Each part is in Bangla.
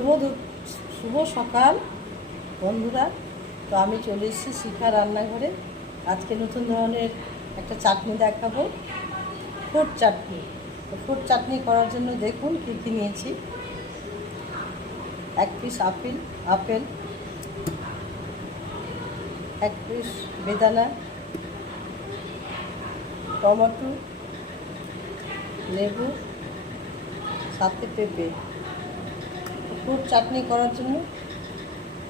শুভ শুভ সকাল, বন্ধুরা। তো আমি চলে এসেছি শিখা রান্নাঘরে। আজকে নতুন ধরনের একটা চাটনি দেখাবো। ফ্রুট চাটনি। তো ফ্রুট চাটনি করার জন্য দেখুন কী কী নিয়েছি। এক পিস আপেল আপেল। এক পিস বেদানা। টমেটো। লেবু। সাথে পেঁপে। ফ্রুট চাটনি করার জন্য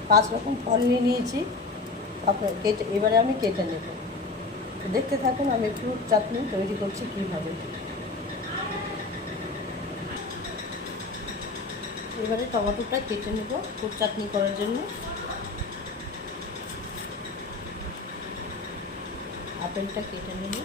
পাঁচ রকম ফল নিয়ে নিয়েছি। আপনার কেটে এবারে আমি কেটে নেব। দেখতে থাকুন আমি ফ্রুট চাটনি তৈরি করছি কীভাবে। এবারে টমেটোটা কেটে নেব ফ্রুট চাটনি করার জন্য। আপেলটা কেটে নেব।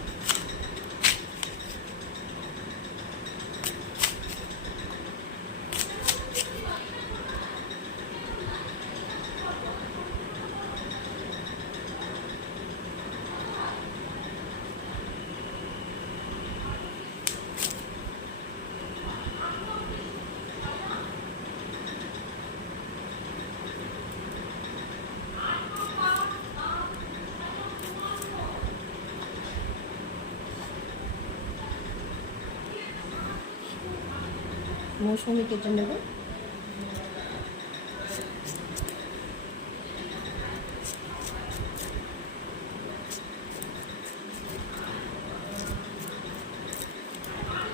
মৌসুমি কেটে নেব।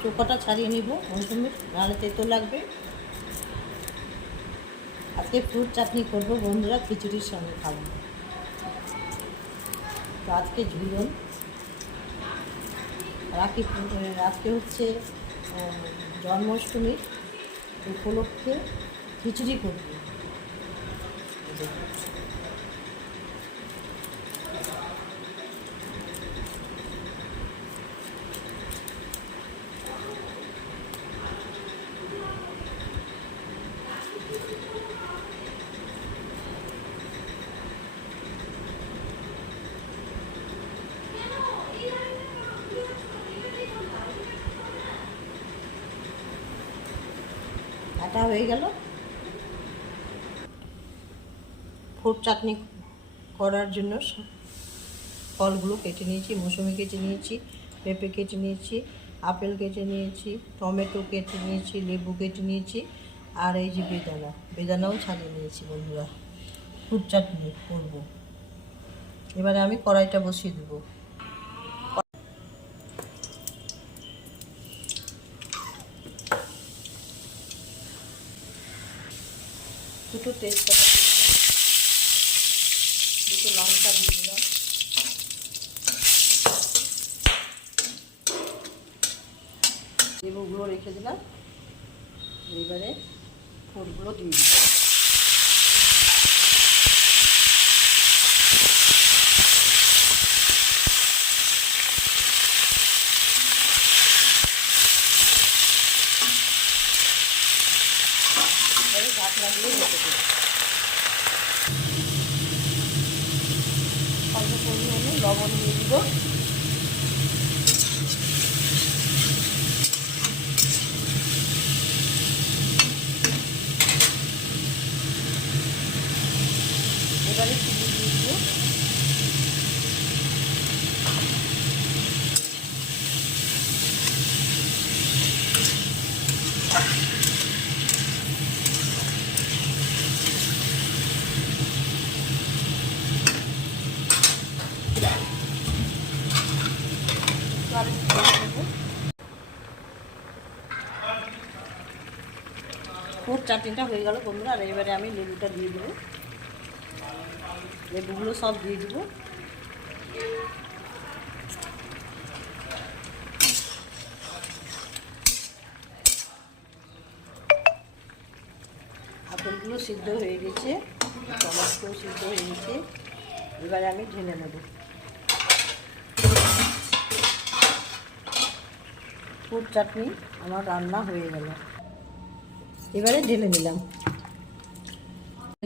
চোখাটা ছাড়িয়ে নিব মৌসুমির নাহলে তেতো লাগবে। আজকে ফ্রুট চাটনি করব বন্ধুরা, খিচুড়ির সঙ্গে খাব। তো আজকে ঝুলন। রাখি আজকে হচ্ছে জন্মাষ্টমীর উপলক্ষে খিচুড়ি করব। কাটা হয়ে গেল। ফুট চাটনি করার জন্য ফলগুলো কেটে নিয়েছি, মৌসুমি কেটে নিয়েছি, পেঁপে কেটে নিয়েছি, আপেল কেটে নিয়েছি, টমেটো কেটে নিয়েছি, লেবু কেটে নিয়েছি, আর এই যে বেদানা, বেদানাও ছাড়িয়ে নিয়েছি বন্ধুরা। ফুট চাটনি করব। এবারে আমি কড়াইটা বসিয়ে দেবো। দুটো তেজপাতা দুটো লঙ্কা দিয়ে দিলাম। লেবুগুলো রেখে দিলাম। এবারে ফুলগুলো দিয়ে দিলাম। দিয়ে অল্প পরিমাণে লবণ দিয়ে দিব এবারে চিনি দিয়ে দিব একটু আর একটু দিয়ে দেবো ফুট চাটনিটা হয়ে গেল বন্ধুরা, আর এবারে আমি লেবুটা দিয়ে দেবো। লেবুগুলো সব দিয়ে দেবো। আপেলগুলো সিদ্ধ হয়ে গেছে টমাটো সিদ্ধ হয়ে গেছে। এবারে আমি ঢেলে নেব। ফুট চাটনি, আমার রান্না হয়ে গেল। এবারে ঢেলে নিলাম।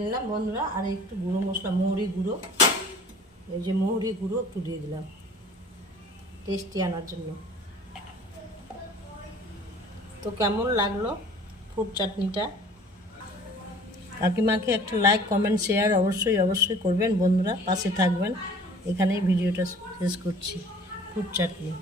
নিলাম বন্ধুরা, আর একটু গুঁড়ো মশলা, মৌরি গুঁড়ো। এই যে মৌরি গুঁড়ো একটু দিয়ে দিলাম টেস্টি আনার জন্য। তো কেমন লাগল ফুড চাটনিটা? কাকিমাকে একটা লাইক কমেন্ট শেয়ার অবশ্যই অবশ্যই করবেন বন্ধুরা, পাশে থাকবেন। এখানেই ভিডিওটা শেষ করছি, ফুড চাটনি।